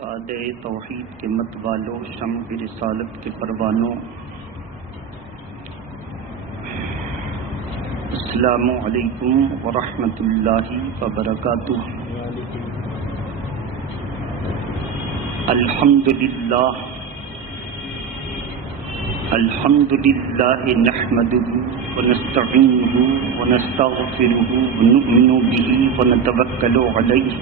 باد توحید کے مت والوں، شمع رسالت کے پروانوں، السلام علیکم ورحمۃ اللہ وبرکاتہ۔ الحمد للہ نحمده ونستعینه ونستغفره ونؤمن به ونتوکل علیہ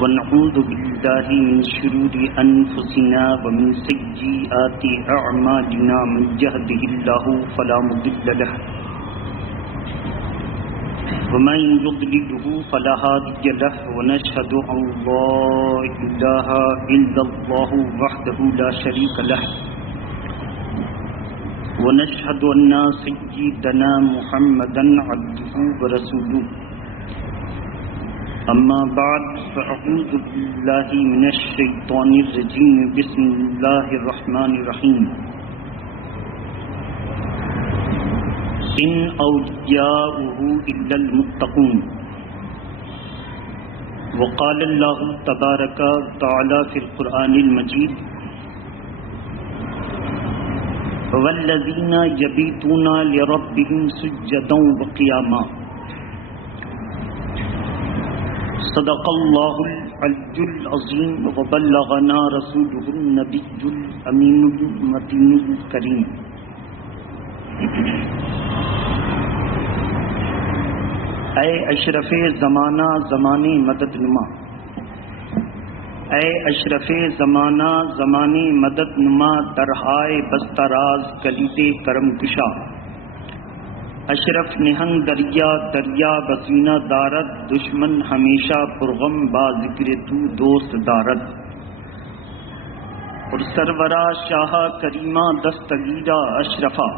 ونعوذ باللہ من شرور انفسنا ومن سیئات اعمالنا، من یهده اللہ فلا مضل له ومن يضلله فلا هادي له، ونشهد ان لا اله الا الله وحده لا شريك له، ونشهد ان سيدنا محمدا عبده ورسوله، اما بعد فاعوذ باللہ من الشیطان الرجیم، بسم اللہ الرحمن الرحیم۔ ان اولیاؤہ الا المتقون، وقال اللہ تبارک وتعالی فی القرآن المجید، والذین یبیتون لربہم سجدا وقیاما، صدق اللہ العلی العظیم، وبلغنا رسولہ النبی الامین المتین الکریم۔ اے اشرف زمانہ زمانے مدد نما، اے اشرف زمانہ زمانے مدد نما، درہائے بستراز کلید کرم کشا، اشرف نہنگ دریا دریا بسینہ دارد، دشمن ہمیشہ پرغم با ذکر تو دوست دارد، اور سرورا شاہ کریمہ دستگیرہ اشرفا،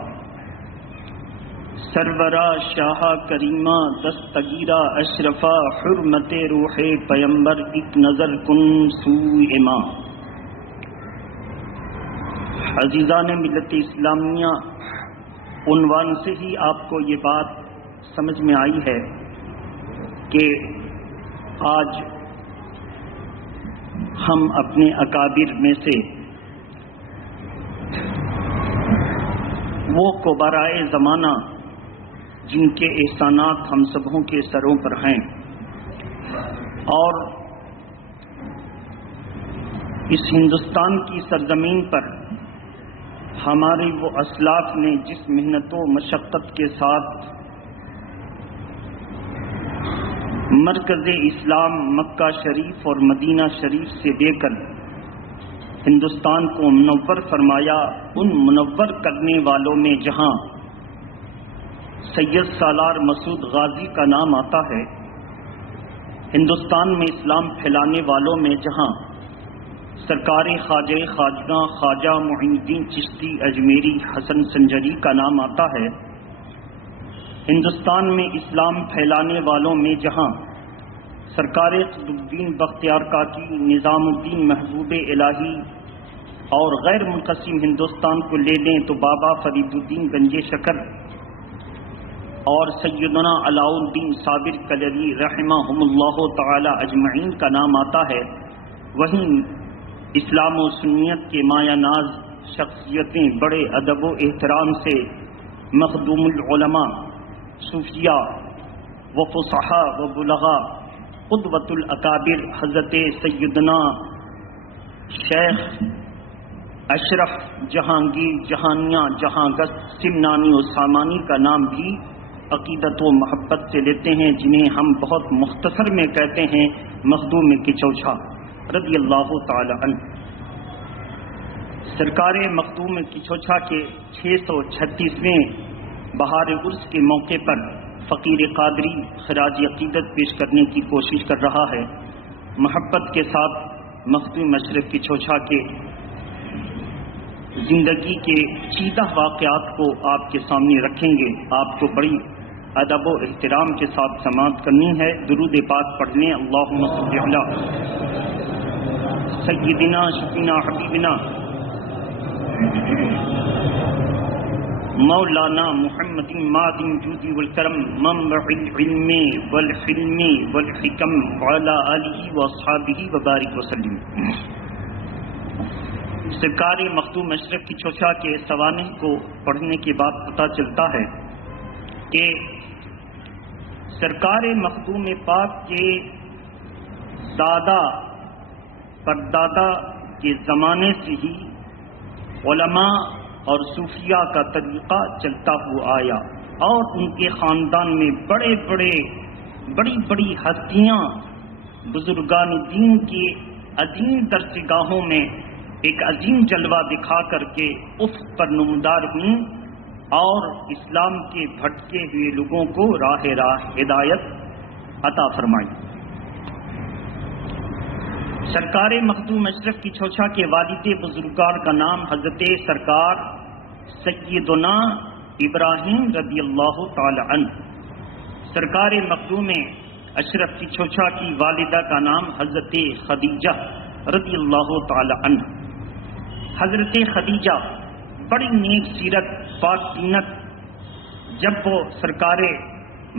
سرورا شاہ کریمہ دستگیرہ اشرفا، حرمت روح پیمبر ایک نظر کن سوئے ماں۔ عزیزان ملت اسلامیہ، عنوان سے ہی آپ کو یہ بات سمجھ میں آئی ہے کہ آج ہم اپنے اکابر میں سے وہ کبرائے زمانہ جن کے احسانات ہم سبوں کے سروں پر ہیں، اور اس ہندوستان کی سرزمین پر ہمارے وہ اسلاف نے جس محنت و مشقت کے ساتھ مرکز اسلام مکہ شریف اور مدینہ شریف سے لے کر ہندوستان کو منور فرمایا، ان منور کرنے والوں میں جہاں سید سالار مسعود غازی کا نام آتا ہے، ہندوستان میں اسلام پھیلانے والوں میں جہاں سرکار خواجہ خواجہ خواجہ معین الدین چشتی اجمیری حسن سنجری کا نام آتا ہے، ہندوستان میں اسلام پھیلانے والوں میں جہاں سرکار قطب الدین بختیار کاکی، نظام الدین محبوب الہی اور غیر منقسم ہندوستان کو لے لیں تو بابا فرید الدین گنج شکر اور سیدنا علاء الدین صابر کلری رحمہم اللہ تعالی اجمعین کا نام آتا ہے، وہیں اسلام و سنیت کے مایہ ناز شخصیتیں بڑے ادب و احترام سے مخدوم العلماء، صوفیاء و فصحاء و بلغاء، قدوۃ الاکابر حضرت سیدنا شیخ اشرف جہانگیر جہانیاں جہاں گست سمنانی و سامانی کا نام بھی عقیدت و محبت سے لیتے ہیں، جنہیں ہم بہت مختصر میں کہتے ہیں مخدوم کی چوچھا رضی اللہ تعالی عنہ۔ سرکار مخدوم کی چوچھا کے 636ویں بہار عرس کے موقع پر فقیر قادری خراج عقیدت پیش کرنے کی کوشش کر رہا ہے۔ محبت کے ساتھ مخدوم اشرف کی چوچھا کے زندگی کے چیدہ واقعات کو آپ کے سامنے رکھیں گے۔ آپ کو بڑی ادب و احترام کے ساتھ سماعت کرنی ہے۔ درود پاک پڑھ لیں، اللہم صلی علی سیدنا شفینا حبیبنا مولانا محمد مادن جود والکرم منبع العلم والحلم والحکم وعلی آلہ واصحابہ وبارک وسلم۔ سرکار مخدوم اشرف کی چوچا کے سوانح کو پڑھنے کے بعد پتہ چلتا ہے کہ سرکار مخدوم پاک کے دادا پردادا کے زمانے سے ہی علماء اور صوفیاء کا طریقہ چلتا ہوا آیا، اور ان کے خاندان میں بڑی بڑی ہستیاں بزرگان دین کے عظیم درسگاہوں میں ایک عظیم جلوہ دکھا کر کے افق پر نمودار ہوئیں اور اسلام کے بھٹکے ہوئے لوگوں کو راہ ہدایت عطا فرمائی۔ سرکار مخدوم اشرف کی چوچا کے والد بزرگار کا نام حضرت سرکار سیدنا ابراہیم رضی اللہ تعالی عنہ۔ سرکار مخدوم اشرف کی چوچا کی والدہ کا نام حضرت خدیجہ رضی اللہ تعالی عنہ۔ حضرت خدیجہ بڑی نیک سیرت پاک دینت، جب وہ سرکار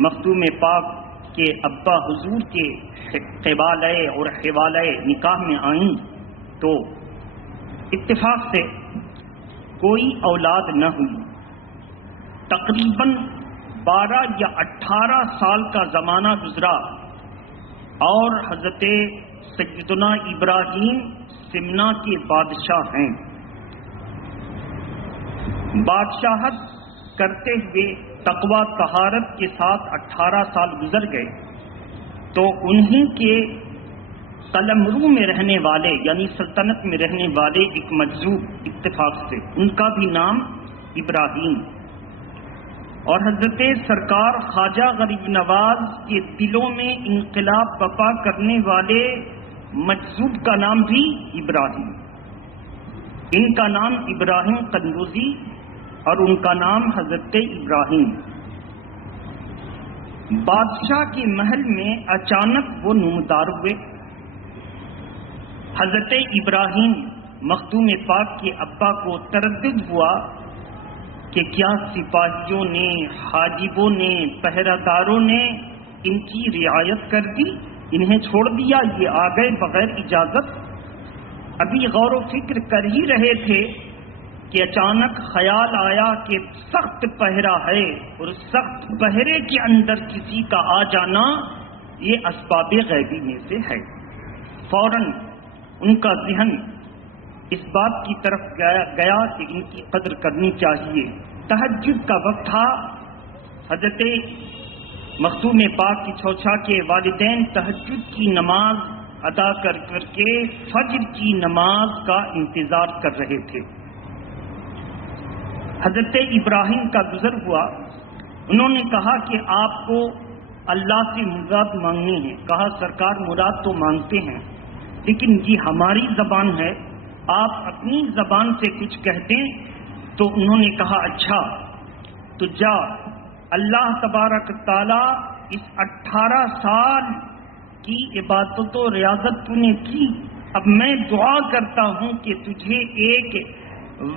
مخدوم پاک کے ابا حضور کے قبالہ اور حوالہ نکاح میں آئیں تو اتفاق سے کوئی اولاد نہ ہوئی۔ تقریباً 12 یا 18 سال کا زمانہ گزرا اور حضرت سیدنا ابراہیم سمنا کے بادشاہ ہیں۔ بادشاہت کرتے ہوئے تقوی طہارت کے ساتھ 18 سال گزر گئے تو انہی کے قلمرو میں رہنے والے یعنی سلطنت میں رہنے والے ایک مجذوب اتفاق سے، ان کا بھی نام ابراہیم، اور حضرت سرکار خواجہ غریب نواز کے دلوں میں انقلاب برپا کرنے والے مجذوب کا نام بھی ابراہیم۔ ان کا نام ابراہیم قندوزی اور ان کا نام حضرت ابراہیم۔ بادشاہ کے محل میں اچانک وہ نمودار ہوئے۔ حضرت ابراہیم مخدوم پاک کے ابا کو تردد ہوا کہ کیا سپاہیوں نے، حاجبوں نے، پہرہ داروں نے ان کی رعایت کر دی، انہیں چھوڑ دیا، یہ آ گئے بغیر اجازت؟ ابھی غور و فکر کر ہی رہے تھے کہ اچانک خیال آیا کہ سخت پہرہ ہے اور سخت پہرے کے اندر کسی کا آ جانا یہ اسباب غیبی میں سے ہے۔ فوراً ان کا ذہن اس بات کی طرف گیا کہ ان کی قدر کرنی چاہیے۔ تہجد کا وقت تھا۔ حضرت مخدوم پاک کی چوچا کے والدین تہجد کی نماز ادا کر کے فجر کی نماز کا انتظار کر رہے تھے۔ حضرت ابراہیم کا گزر ہوا، انہوں نے کہا کہ آپ کو اللہ سے مراد مانگنی ہے۔ کہا سرکار مراد تو مانگتے ہیں لیکن یہ ہماری زبان ہے، آپ اپنی زبان سے کچھ کہہ دیں۔ تو انہوں نے کہا اچھا تو جا، اللہ تبارک تعالی اس 18 سال کی عبادت و ریاضت تو نے کی، اب میں دعا کرتا ہوں کہ تجھے ایک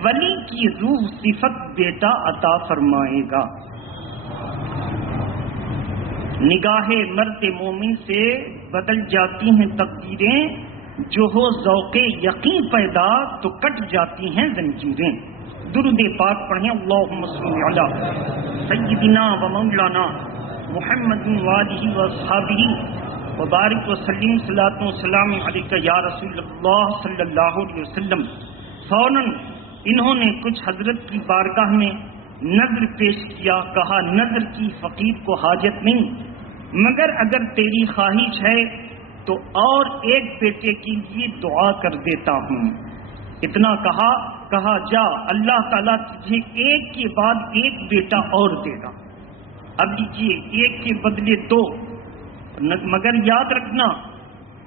ولی کی روح صفت بیٹا عطا فرمائے گا۔ نگاہ مرد مومن سے بدل جاتی ہیں تقدیریں، جو ہو ذوق یقین پیدا تو کٹ جاتی ہیں زنجیریں۔ درود پاک پڑھیں، اللہم صل علی سیدنا و مولانا محمد وآلہ واصحابہ وبارک وسلم، صلاۃ و سلام علیکہ یا رسول اللہ صلی اللہ علیہ وسلم۔ فوراً انہوں نے کچھ حضرت کی بارگاہ میں نظر پیش کیا، کہا نظر کی فقیر کو حاجت نہیں، مگر اگر تیری خواہش ہے تو اور ایک بیٹے کے لیے دعا کر دیتا ہوں۔ اتنا کہا جا، اللہ تعالیٰ تجھے ایک کے بعد ایک بیٹا اور دے گا۔ اب لیجیے، ایک کے بدلے 2، مگر یاد رکھنا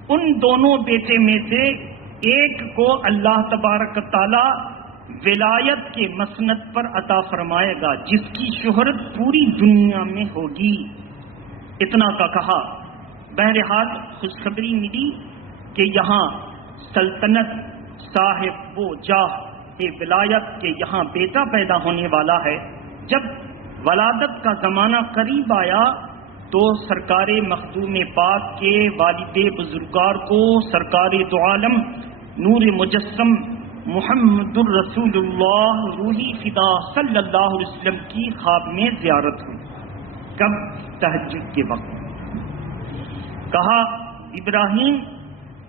ان دونوں بیٹے میں سے ایک کو اللہ تبارک تعالیٰ ولایت کے مسند پر عطا فرمائے گا، جس کی شہرت پوری دنیا میں ہوگی۔ اتنا کا کہا۔ بہرحال خوشخبری ملی کہ یہاں سلطنت صاحب وہ جاہ ولایت کے یہاں بیٹا پیدا ہونے والا ہے، جب ولادت کا زمانہ قریب آیا تو سرکار مخدوم پاک کے والد بزرگوار کو سرکار دو عالم نور مجسم محمد الرسول اللہ روحی فدا صلی اللہ علیہ وسلم کی خواب میں زیارت ہوئی. کب؟ تہجد کے وقت. کہا ابراہیم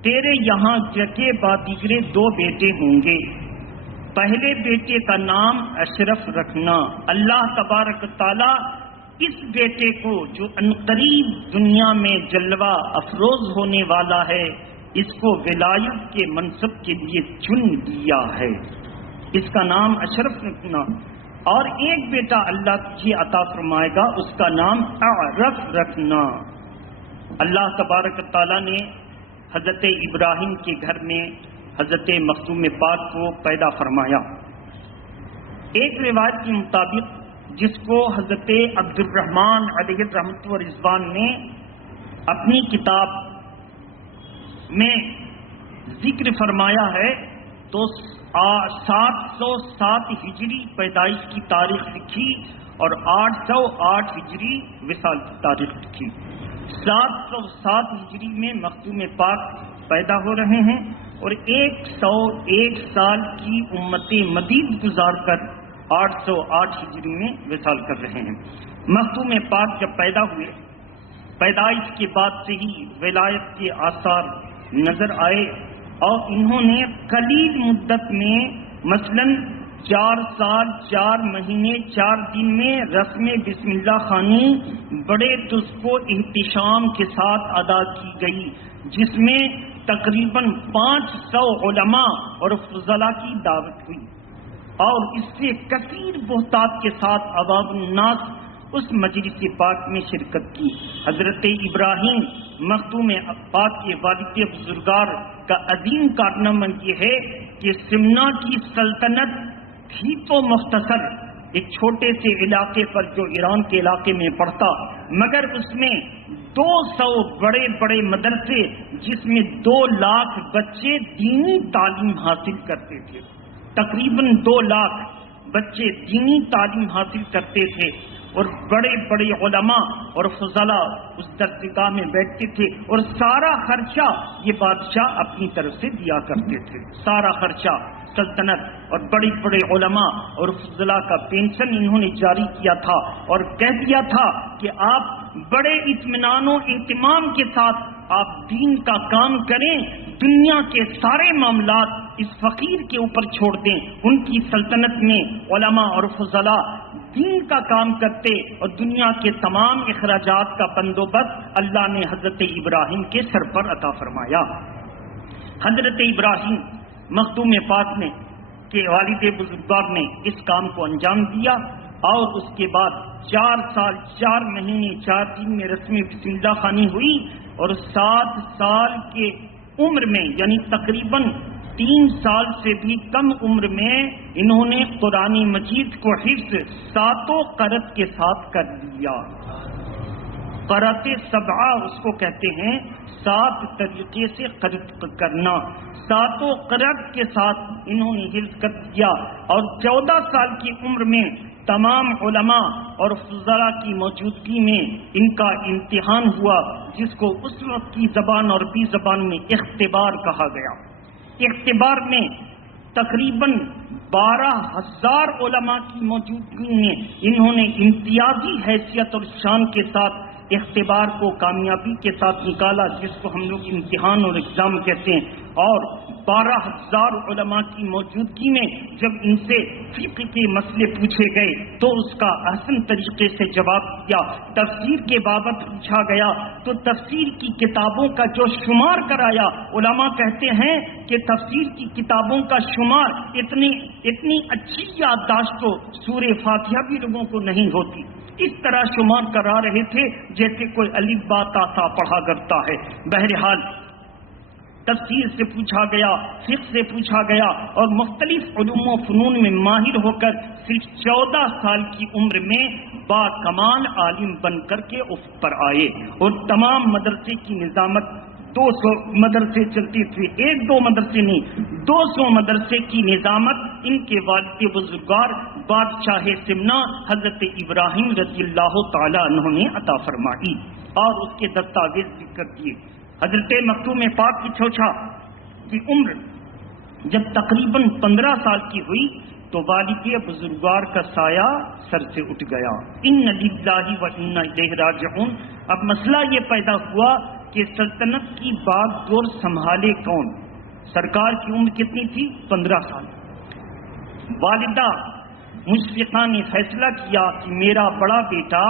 تیرے یہاں کے بعد دیگرے 2 بیٹے ہوں گے، پہلے بیٹے کا نام اشرف رکھنا. اللہ تبارک تعالی اس بیٹے کو جو عنقریب دنیا میں جلوہ افروز ہونے والا ہے اس کو ولایت کے منصب کے لیے چن دیا ہے، اس کا نام اشرف رکھنا. اور ایک بیٹا اللہ تجھے عطا فرمائے گا، اس کا نام اعرف رکھنا. اللہ تبارک تعالیٰ نے حضرت ابراہیم کے گھر میں حضرت مخدوم پاک کو پیدا فرمایا. ایک روایت کے مطابق جس کو حضرت عبد الرحمن علیہ رحمت و رضوان نے اپنی کتاب میں ذکر فرمایا ہے تو 707 ہجری پیدائش کی تاریخ لکھی اور 808 ہجری وصال کی تاریخ لکھی. 707 ہجری میں مخدوم پاک پیدا ہو رہے ہیں اور 101 سال کی امت مدید گزار کر 808 ہجری میں وصال کر رہے ہیں. مخدوم پاک جب پیدا ہوئے، پیدائش کے بعد سے ہی ولایت کے آثار نظر آئے اور انہوں نے قلیل مدت میں مثلاً 4 سال 4 مہینے 4 دن میں رسم بسم اللہ خوانی بڑے تسب و احتشام کے ساتھ ادا کی گئی، جس میں تقریباً 500 علماء اور فضلاء کی دعوت ہوئی اور اس سے کثیر بہتات کے ساتھ عوام الناس اس مجلس پاک میں شرکت کی. حضرت ابراہیم مخدوم پاک کے والد بزرگوار کا عظیم کارنامہ یہ ہے کہ سمنا کی سلطنت تھی تو مختصر، ایک چھوٹے سے علاقے پر جو ایران کے علاقے میں پڑتا، مگر اس میں 200 بڑے بڑے مدرسے جس میں 2 لاکھ بچے دینی تعلیم حاصل کرتے تھے. تقریباً 2 لاکھ بچے دینی تعلیم حاصل کرتے تھے اور بڑے بڑے علماء اور فضلاء اس درسگاہ میں بیٹھتے تھے اور سارا خرچہ یہ بادشاہ اپنی طرف سے دیا کرتے تھے. سارا خرچہ سلطنت اور بڑے بڑے علماء اور فضلاء کا پینشن انہوں نے جاری کیا تھا اور کہہ دیا تھا کہ آپ بڑے اطمینان و اہتمام کے ساتھ آپ دین کا کام کریں، دنیا کے سارے معاملات اس فقیر کے اوپر چھوڑ دیں. ان کی سلطنت میں علماء اور فضلاء دین کا کام کرتے اور دنیا کے تمام اخراجات کا بندوبست اللہ نے حضرت ابراہیم کے سر پر عطا فرمایا. حضرت ابراہیم مخدوم پاک نے کے والد بزرگوار نے اس کام کو انجام دیا اور اس کے بعد 4 سال 4 مہینے 4 دن میں رسم بسم اللہ خوانی ہوئی اور 7 سال کے عمر میں یعنی تقریباً 3 سال سے بھی کم عمر میں انہوں نے قرآن مجید کو حفظ 7 قرأت کے ساتھ کر لیا. قرأت 7 اس کو کہتے ہیں 7 طریقے سے قرأت کرنا. 7 قرأت کے ساتھ انہوں نے حفظ کر دیا اور 14 سال کی عمر میں تمام علماء اور فضلاء کی موجودگی میں ان کا امتحان ہوا، جس کو اس وقت کی زبان اور عربی زبان میں اختبار کہا گیا. اختبار میں تقریباً 12,000 علماء کی موجودگی میں انہوں نے امتیازی حیثیت اور شان کے ساتھ اختبار کو کامیابی کے ساتھ نکالا، جس کو ہم لوگ امتحان اور ایگزام کہتے ہیں. اور 12,000 علماء کی موجودگی میں جب ان سے فقہ کے مسئلے پوچھے گئے تو اس کا احسن طریقے سے جواب دیا. تفسیر کے بابت پوچھا گیا تو تفسیر کی کتابوں کا جو شمار کرایا، علماء کہتے ہیں کہ تفسیر کی کتابوں کا شمار اتنی اچھی یادداشت تو سورہ فاتحہ بھی لوگوں کو نہیں ہوتی. اس طرح شمار کرا رہے تھے جیسے کوئی الف با تا سا پڑھا کرتا ہے. بہرحال تفسیر سے پوچھا گیا، فقہ سے پوچھا گیا اور مختلف علوم و فنون میں ماہر ہو کر صرف 14 سال کی عمر میں با کمال عالم بن کر کے افق پر آئے اور تمام مدرسے کی نظامت 200 مدرسے چلتے تھے، 1-2 مدرسے نہیں، 200 مدرسے کی نظامت ان کے والد بزرگوار بادشاہ سمنا حضرت ابراہیم رضی اللہ تعالی عنہ نے عطا فرمائی اور اس کے دستاویز ذکر کیے۔ حضرت مختوم پاک کی چوچا کی عمر جب تقریباً 15 سال کی ہوئی تو والد بزرگوار کا سایہ سر سے اٹھ گیا۔ ان للہ و انا الیہ راجعون۔ اب مسئلہ یہ پیدا ہوا کہ سلطنت کی باغ دور سنبھالے کون؟ سرکار کی عمر کتنی تھی؟ 15 سال۔ والدہ مشفقہ نے فیصلہ کیا کہ میرا بڑا بیٹا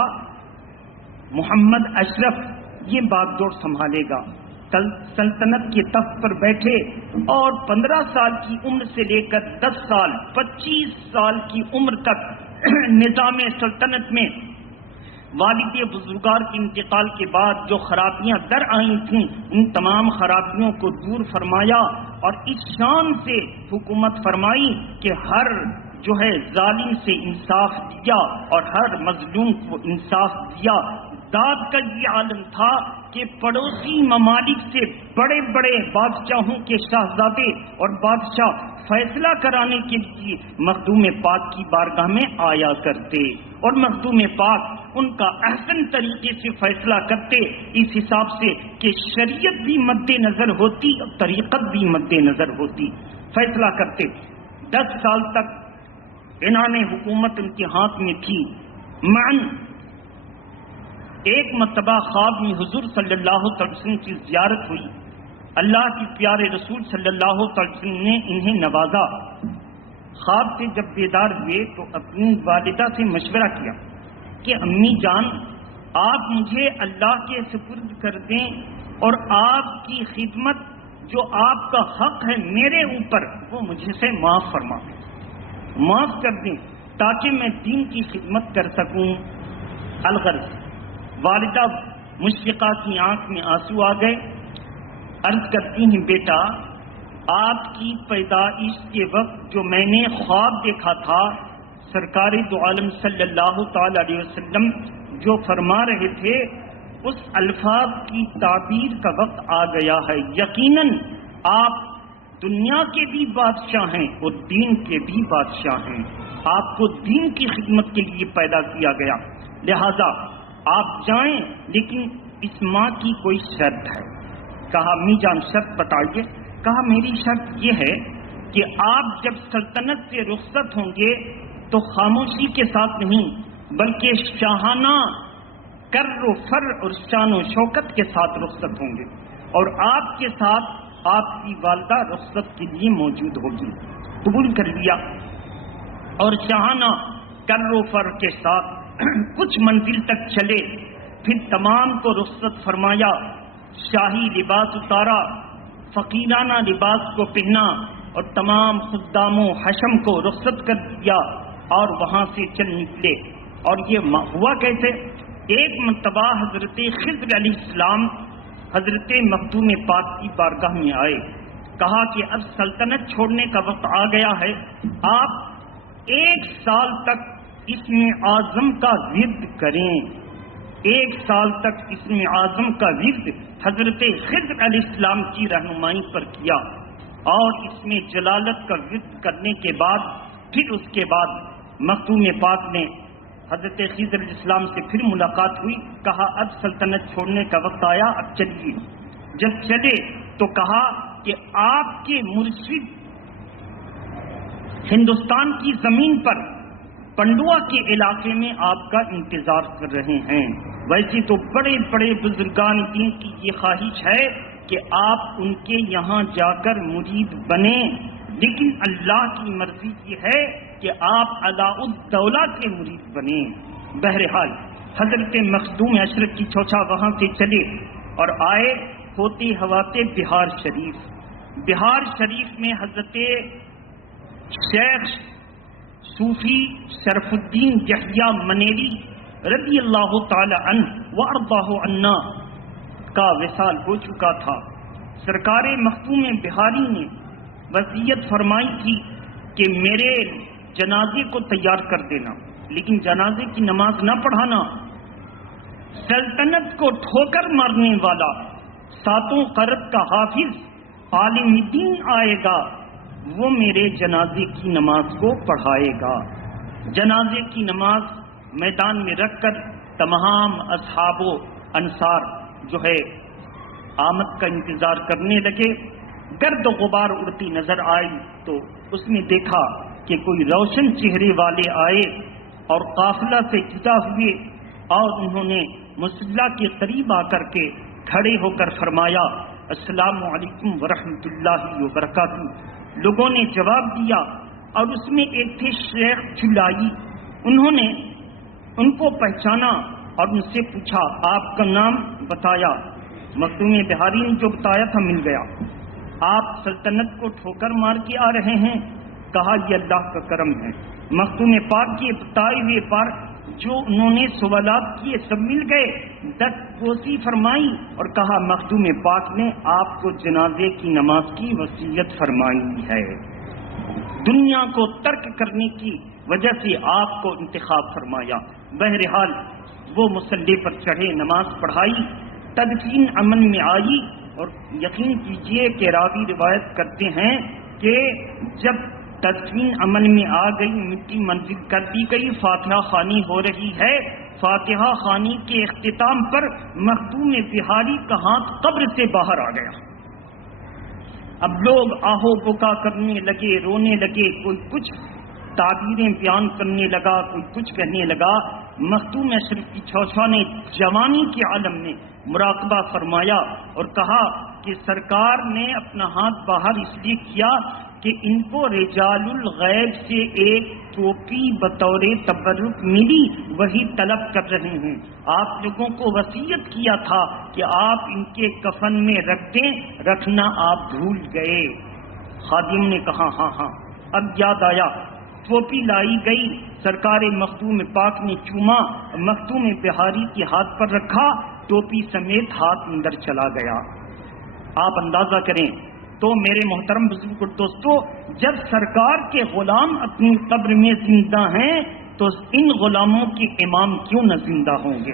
محمد اشرف یہ باغ دور سنبھالے گا، سلطنت کے تخت پر بیٹھے، اور 15 سال کی عمر سے لے کر 10 سال 25 سال کی عمر تک نظام سلطنت میں والد بزرگار کے انتقال کے بعد جو خرابیاں در آئی تھیں ان تمام خرابیوں کو دور فرمایا اور اس شان سے حکومت فرمائی کہ ہر جو ہے ظالم سے انصاف دیا اور ہر مظلوم کو انصاف دیا۔ داد کا یہ عالم تھا کہ پڑوسی ممالک سے بڑے بڑے بادشاہوں کے شہزادے اور بادشاہ فیصلہ کرانے کے لیے مخدوم پاک کی بارگاہ میں آیا کرتے اور مخدوم پاک ان کا احسن طریقے سے فیصلہ کرتے، اس حساب سے کہ شریعت بھی مد نظر ہوتی اور طریقت بھی مد نظر ہوتی، فیصلہ کرتے۔ 10 سال تک انہوں حکومت ان کے ہاتھ میں تھی۔ معن ایک مرتبہ خواب میں حضور صلی اللہ علیہ وسلم کی زیارت ہوئی، اللہ کے پیارے رسول صلی اللہ علیہ وسلم نے انہیں نوازا۔ خواب سے جب بیدار ہوئے تو اپنی والدہ سے مشورہ کیا کہ امی جان آپ مجھے اللہ کے سپرد کر دیں اور آپ کی خدمت جو آپ کا حق ہے میرے اوپر وہ مجھے سے معاف فرما دیں، معاف کر دیں تاکہ میں دین کی خدمت کر سکوں۔ الغرض والدہ مشفقہ کی آنکھ میں آنسو آ گئے، عرض کرتی ہیں بیٹا آپ کی پیدائش کے وقت جو میں نے خواب دیکھا تھا سرکار دو عالم صلی اللہ تعالی علیہ وسلم جو فرما رہے تھے اس الفاظ کی تعبیر کا وقت آ گیا ہے۔ یقیناً آپ دنیا کے بھی بادشاہ ہیں اور دین کے بھی بادشاہ ہیں، آپ کو دین کی خدمت کے لیے پیدا کیا گیا، لہذا آپ جائیں، لیکن اس ماں کی کوئی شرط ہے۔ کہا امی جان شرط بتائیے۔ کہا میری شرط یہ ہے کہ آپ جب سلطنت سے رخصت ہوں گے تو خاموشی کے ساتھ نہیں بلکہ شاہانہ کر و فر اور شان و شوکت کے ساتھ رخصت ہوں گے، اور آپ کے ساتھ آپ کی والدہ رخصت کے لیے موجود ہوگی۔ قبول کر لیا اور شاہانہ کر و فر کے ساتھ کچھ منزل تک چلے، پھر تمام کو رخصت فرمایا، شاہی لباس اتارا، فقیرانہ لباس کو پہنا اور تمام خدام و حشم کو رخصت کر دیا اور وہاں سے چل نکلے۔ اور یہ ہوا کیسے؟ ایک مرتبہ حضرت خضر علیہ السلام حضرت مخدوم پاک کی بارگاہ میں آئے، کہا کہ اب سلطنت چھوڑنے کا وقت آ گیا ہے، آپ 1 سال تک اسم اعظم کا ورد کریں۔ 1 سال تک اسم اعظم کا ورد حضرت خضر علیہ السلام کی رہنمائی پر کیا، اور اس میں جلالت کا ورد کرنے کے بعد پھر اس کے بعد مخدوم پاک نے حضرت خضر علیہ السلام سے پھر ملاقات ہوئی، کہا اب سلطنت چھوڑنے کا وقت آیا، اب چلیے۔ جب چلے تو کہا کہ آپ کے مرشد ہندوستان کی زمین پر پنڈوا کے علاقے میں آپ کا انتظار کر رہے ہیں۔ ویسے تو بڑے بڑے بزرگان دین کی یہ خواہش ہے کہ آپ ان کے یہاں جا کر مرید بنیں، لیکن اللہ کی مرضی یہ ہے کہ آپ علاء الدولہ کے مرید بنیں۔ بہرحال حضرت مخدوم اشرف کی چوچا وہاں سے چلے اور آئے ہوتے ہواتے بہار شریف۔ بہار شریف میں حضرت شیخ صوفی شرف الدین یحییٰ منیری رضی اللہ تعالی عنہ وارضاہ عنا کا وصال ہو چکا تھا۔ سرکار مخدوم بہاری نے وصیت فرمائی تھی کہ میرے جنازے کو تیار کر دینا، لیکن جنازے کی نماز نہ پڑھانا۔ سلطنت کو ٹھوکر مارنے والا ساتوں قرت کا حافظ عالم دین آئے گا، وہ میرے جنازے کی نماز کو پڑھائے گا۔ جنازے کی نماز میدان میں رکھ کر تمام اصحاب و انصار جو ہے آمد کا انتظار کرنے لگے۔ گرد و غبار اڑتی نظر آئی تو اس نے دیکھا کہ کوئی روشن چہرے والے آئے اور قافلہ سے جدا ہوئے، اور انہوں نے مصلی کے قریب آ کر کے کھڑے ہو کر فرمایا السلام علیکم ورحمۃ اللہ وبرکاتہ۔ لوگوں نے جواب دیا، اور اس میں ایک تھے شیخ چلائی، انہوں نے ان کو پہچانا اور ان سے پوچھا آپ کا نام بتایا۔ مخدوم بہاری نے جو بتایا تھا مل گیا۔ آپ سلطنت کو ٹھوکر مار کے آ رہے ہیں؟ کہا یہ اللہ کا کرم ہے۔ مخدوم پاک کے بتائے ہوئے پر جو انہوں نے سوالات کیے سب مل گئے۔ دستپوسی فرمائی اور کہا مخدوم پاک نے آپ کو جنازے کی نماز کی وصیت فرمائی ہے، دنیا کو ترک کرنے کی وجہ سے آپ کو انتخاب فرمایا۔ بہرحال وہ مصلی پر چڑھے، نماز پڑھائی، تدفین عمل میں آئی، اور یقین کیجئے کہ راوی روایت کرتے ہیں کہ جب تدفین عمل میں آ گئی، مٹی منزل کر دی گئی، فاتحہ خوانی ہو رہی ہے، فاتحہ خوانی کے اختتام پر مخدوم بہاری کا ہاتھ قبر سے باہر آ گیا۔ اب لوگ آہو بکا کرنے لگے، رونے لگے، کوئی کچھ تعبیریں بیان کرنے لگا، کوئی کچھ کہنے لگا۔ مخدوم اشرف کی چوچھا نے جوانی کے عالم میں مراقبہ فرمایا اور کہا کہ سرکار نے اپنا ہاتھ باہر اس لیے کیا کہ ان کو رجال الغیب سے ایک ٹوپی بطور تبرک ملی، وہی طلب کر رہے ہیں۔ آپ لوگوں کو وصیت کیا تھا کہ آپ ان کے کفن میں رکھ دیں، رکھنا آپ بھول گئے۔ خادم نے کہا ہاں ہاں، اب یاد آیا۔ ٹوپی لائی گئی، سرکار مخدوم پاک نے چوما، مخدوم بہاری کے ہاتھ پر رکھا، ٹوپی سمیت ہاتھ اندر چلا گیا۔ آپ اندازہ کریں تو میرے محترم بزرگ دوستو، جب سرکار کے غلام اپنی قبر میں زندہ ہیں تو ان غلاموں کے امام کیوں نہ زندہ ہوں گے؟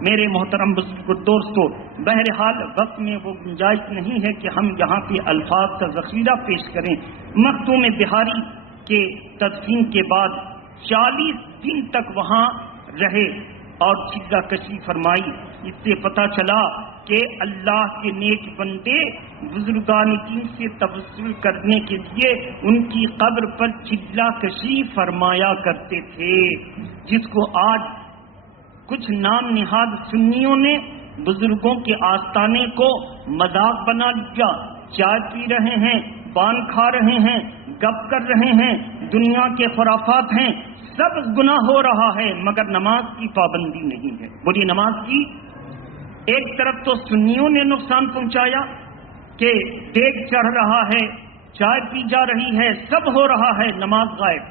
میرے محترم بزرگ دوستو، بہرحال وقت میں وہ گنجائش نہیں ہے کہ ہم یہاں پہ الفاظ کا ذخیرہ پیش کریں۔ مخدوم بہاری کے تدفین کے بعد 40 دن تک وہاں رہے اور چلہ کشی فرمائی۔ اس سے پتہ چلا کہ اللہ کے نیک بندے بزرگان دین سے توسل کرنے کے لیے ان کی قبر پر چلہ کشی فرمایا کرتے تھے، جس کو آج کچھ نام نہاد سنیوں نے بزرگوں کے آستانے کو مذاق بنا لیا۔ چائے پی رہے ہیں، پان کھا رہے ہیں، گپ کر رہے ہیں، دنیا کے خرافات ہیں، سب گناہ ہو رہا ہے، مگر نماز کی پابندی نہیں ہے۔ بولیے نماز کی ایک طرف تو سنیوں نے نقصان پہنچایا کہ دیگ چڑھ رہا ہے، چائے پی جا رہی ہے، سب ہو رہا ہے، نماز غائب،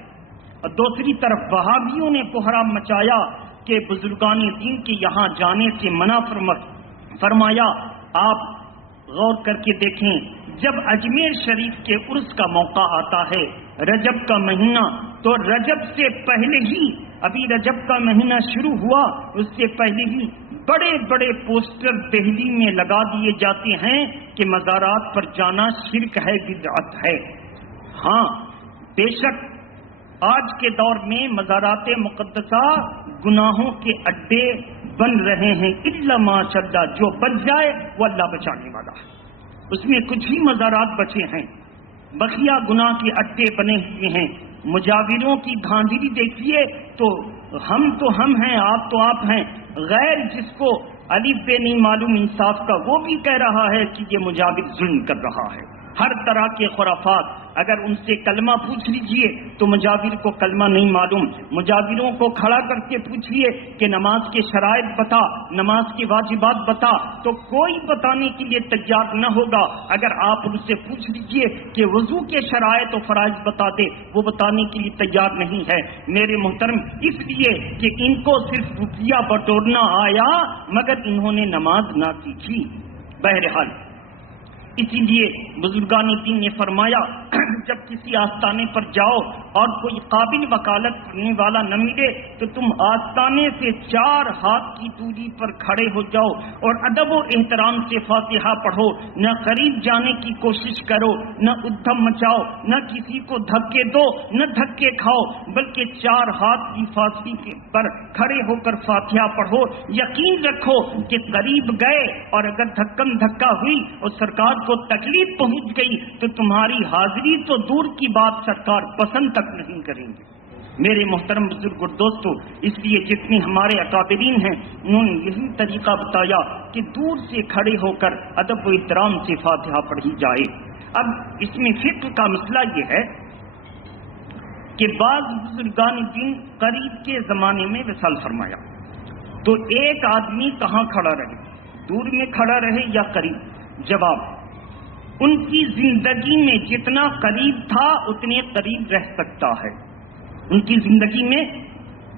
اور دوسری طرف وہابیوں نے کوہرام مچایا کہ بزرگان دین کے یہاں جانے سے منع فرمایا۔ آپ غور کر کے دیکھیں، جب اجمیر شریف کے عرس کا موقع آتا ہے، رجب کا مہینہ، تو رجب سے پہلے ہی، ابھی رجب کا مہینہ شروع ہوا، اس سے پہلے ہی بڑے بڑے پوسٹر دہلی میں لگا دیے جاتے ہیں کہ مزارات پر جانا شرک ہے، بدعت ہے۔ ہاں بے شک آج کے دور میں مزارات مقدسہ گناہوں کے اڈے بن رہے ہیں، الا ماشاءاللہ جو بچ جائے وہ اللہ بچانے والا ہے۔ اس میں کچھ ہی مزارات بچے ہیں، بقیہ گناہ کے اڈے بنے ہوئے ہیں۔ مجاوروں کی دھاندلی دیکھیے تو ہم ہیں، آپ تو آپ ہیں، غیر جس کو الف بے نہیں معلوم انصاف کا، وہ بھی کہہ رہا ہے کہ یہ مجاور ظلم کر رہا ہے۔ ہر طرح کے خرافات، اگر ان سے کلمہ پوچھ لیجئے تو مجاور کو کلمہ نہیں معلوم۔ مجاوروں کو کھڑا کر کے پوچھئے کہ نماز کے شرائط بتا، نماز کے واجبات بتا، تو کوئی بتانے کے لیے تیار نہ ہوگا۔ اگر آپ ان سے پوچھ لیجئے کہ وضو کے شرائط و فرائض بتا دے، وہ بتانے کے لیے تیار نہیں ہے۔ میرے محترم، اس لیے کہ ان کو صرف روپیہ بٹورنا آیا، مگر انہوں نے نماز نہ سیکھی۔ بہرحال اسی لیے بزرگان دین نے فرمایا جب کسی آستانے پر جاؤ اور کوئی قابل وکالت کرنے والا نہ ملے تو تم آستانے سے 4 ہاتھ کی دوری پر کھڑے ہو جاؤ اور ادب و احترام سے فاتحہ پڑھو. نہ قریب جانے کی کوشش کرو، نہ ادھم مچاؤ، نہ کسی کو دھکے دو، نہ دھکے کھاؤ، بلکہ 4 ہاتھ کی فاصلے پر کھڑے ہو کر فاتحہ پڑھو. یقین رکھو کہ قریب گئے اور اگر دھکم دھکا ہوئی اور سرکار کو تکلیف پہنچ گئی تو تمہاری حاضری تو دور کی بات سرکار پسند تک نہیں کریں گے. میرے محترم بزرگ اور دوستو، اس لیے جتنے ہمارے اکابرین ہیں انہوں نے یہی طریقہ بتایا کہ دور سے کھڑے ہو کر ادب و احترام سے فاتحہ پڑھی جائے. اب اس میں فقہ کا مسئلہ یہ ہے کہ بعض بزرگان دین قریب کے زمانے میں وصال فرمایا تو ایک آدمی کہاں کھڑا رہے، دور میں کھڑا رہے یا قریب؟ جواب، ان کی زندگی میں جتنا قریب تھا اتنے قریب رہ سکتا ہے. ان کی زندگی میں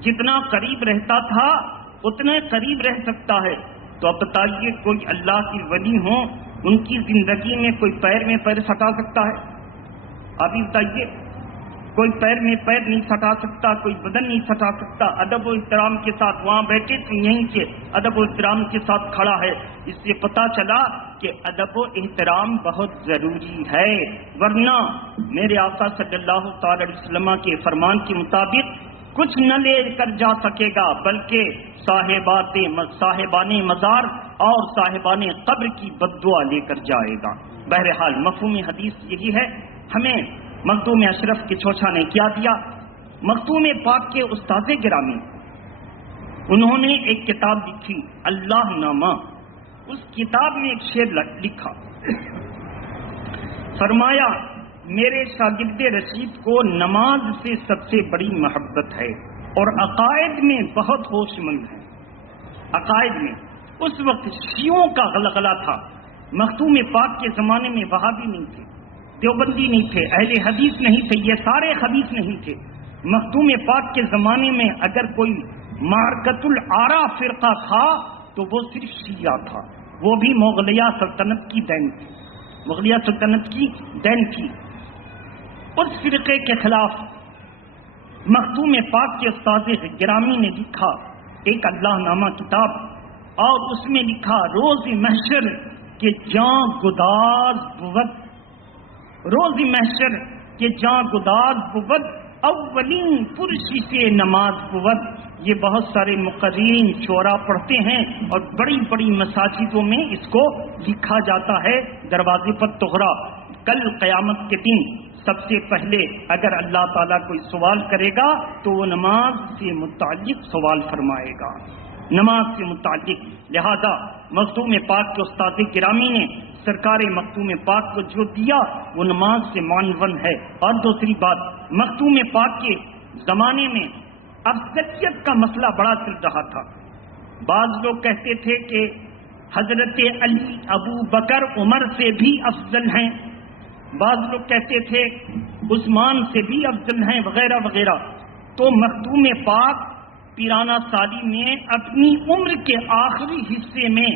جتنا قریب رہتا تھا اتنے قریب رہ سکتا ہے. تو اب بتائیے کوئی اللہ کی ولی ہوں ان کی زندگی میں کوئی پیر میں پیر سٹا سکتا ہے؟ آپ ہی بتائیے. کوئی پیر میں پیر نہیں سٹا سکتا، کوئی بدن نہیں سٹا سکتا. ادب و احترام کے ساتھ وہاں بیٹھے تو یہیں سے ادب و احترام کے ساتھ کھڑا ہے. اس سے پتہ چلا کہ ادب و احترام بہت ضروری ہے، ورنہ میرے آقا صلی اللہ تعالی علیہ وسلم کے فرمان کے مطابق کچھ نہ لے کر جا سکے گا بلکہ صاحبان مزار اور صاحبان قبر کی بددعا لے کر جائے گا. بہرحال مفہوم حدیث یہی ہے. ہمیں مخدوم اشرف کے چوچھا نے کیا دیا؟ مخدوم پاک کے استاد گرامی انہوں نے ایک کتاب لکھی اللہ نامہ. اس کتاب میں ایک شعر لکھا، فرمایا میرے شاگرد رشید کو نماز سے سب سے بڑی محبت ہے اور عقائد میں بہت ہوش مند ہے. عقائد میں اس وقت شیعوں کا غلغلہ تھا. مخدوم پاک کے زمانے میں وہابی نہیں تھے، دیوبندی نہیں تھے، اہل حدیث نہیں تھے، یہ سارے خبیث نہیں تھے. مخدوم پاک کے زمانے میں اگر کوئی معرکۃ العرا فرقہ تھا تو وہ صرف شیعہ تھا، وہ بھی مغلیہ سلطنت کی دین تھی. مغلیہ سلطنت کی دین تھی. اس فرقے کے خلاف مخدوم پاک کے استاد گرامی نے لکھا ایک اللہ نامہ کتاب، اور اس میں لکھا روز محشر کے جاں گداز بود، روز محشر کے جاں گداز بود، اولین پرشی سے نماز بود. یہ بہت سارے مقررین شعراء پڑھتے ہیں اور بڑی بڑی مساجدوں میں اس کو لکھا جاتا ہے دروازے پر تغرا. کل قیامت کے دن سب سے پہلے اگر اللہ تعالیٰ کوئی سوال کرے گا تو وہ نماز سے متعلق سوال فرمائے گا، نماز سے متعلق. لہذا مخدوم پاک کے استاد گرامی نے سرکار مخدوم پاک کو جو دیا وہ نماز سے معنون ہے. اور دوسری بات، مخدوم پاک کے زمانے میں افضلیت کا مسئلہ بڑا چل رہا تھا. بعض لوگ کہتے تھے کہ حضرت علی ابو بکر عمر سے بھی افضل ہیں، بعض لوگ کہتے تھے عثمان سے بھی افضل ہیں، وغیرہ وغیرہ. تو مخدوم پاک پیرانہ سالی میں اپنی عمر کے آخری حصے میں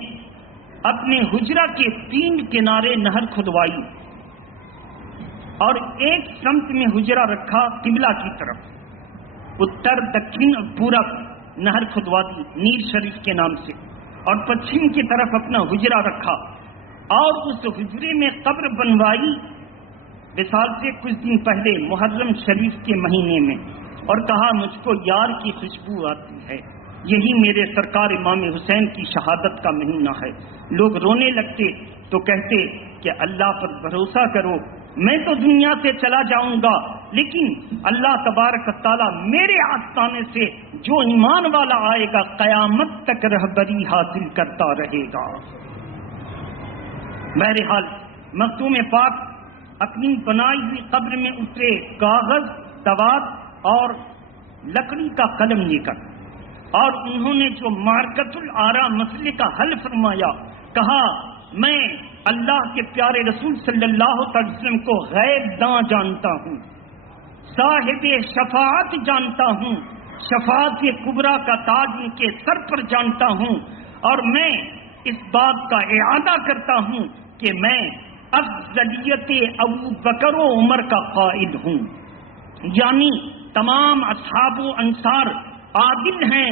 اپنے حجرہ کے 3 کنارے نہر کھدوائی اور ایک سمت میں حجرہ رکھا قبلہ کی طرف، اتر دکن پورب نہر کھدوا دی نیر شریف کے نام سے، اور پچھم کی طرف اپنا حجرہ رکھا اور اس حجرے میں قبر بنوائی وصال سے کچھ دن پہلے محرم شریف کے مہینے میں، اور کہا مجھ کو یار کی خوشبو آتی ہے، یہی میرے سرکار امام حسین کی شہادت کا مہینہ ہے. لوگ رونے لگتے تو کہتے کہ اللہ پر بھروسہ کرو، میں تو دنیا سے چلا جاؤں گا لیکن اللہ تبارک تعالیٰ میرے آستانے سے جو ایمان والا آئے گا قیامت تک رہبری حاصل کرتا رہے گا. بہرحال مخدوم پاک اپنی بنائی ہوئی قبر میں اترے کاغذ، دوات اور لکڑی کا قلم لے کر، اور انہوں نے جو معرکۃ العرا مسئلے کا حل فرمایا، کہا میں اللہ کے پیارے رسول صلی اللہ علیہ وسلم کو غیب داں جانتا ہوں، صاحب شفاعت جانتا ہوں، شفاعت کبریٰ کا تاج ان کے سر پر جانتا ہوں، اور میں اس بات کا اعادہ کرتا ہوں کہ میں افضلیت ابو بکر و عمر کا قائل ہوں، یعنی تمام اصحاب و انصار عادل ہیں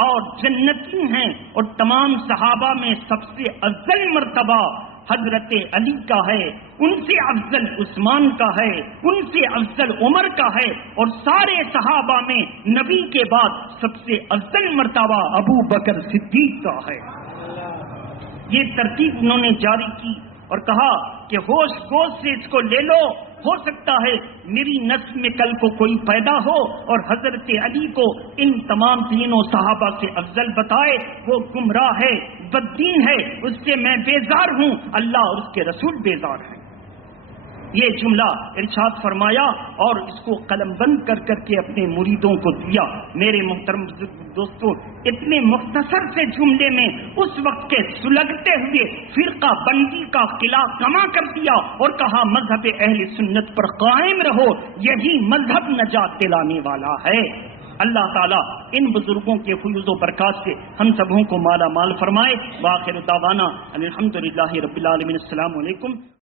اور جنتی ہیں، اور تمام صحابہ میں سب سے افضل مرتبہ حضرت علی کا ہے، ان سے افضل عثمان کا ہے، ان سے افضل عمر کا ہے، اور سارے صحابہ میں نبی کے بعد سب سے افضل مرتبہ ابو بکر صدیق کا ہے۔ یہ ترتیب انہوں نے جاری کی اور کہا کہ ہوش گوش سے اس کو لے لو، ہو سکتا ہے میری نسل میں کل کو کوئی پیدا ہو اور حضرت علی کو ان تمام تینوں صحابہ سے افضل بتائے، وہ گمراہ ہے، بددین ہے، اس سے میں بیزار ہوں، اللہ اور اس کے رسول بیزار ہیں۔ یہ جملہ ارشاد فرمایا اور اس کو قلم بند کر کر کے اپنے مریدوں کو دیا۔ میرے محترم دوستو، اتنے مختصر سے جملے میں اس وقت کے سلگتے ہوئے فرقہ بندی کا قلعہ کما کر دیا اور کہا مذہب اہل سنت پر قائم رہو، یہی مذہب نجات دلانے والا ہے۔ اللہ تعالیٰ ان بزرگوں کے فیوز و برکات سے ہم سبوں کو مالا مال فرمائے۔ وآخر دعوانا الحمدللہ رب العالمین۔ السلام علیکم۔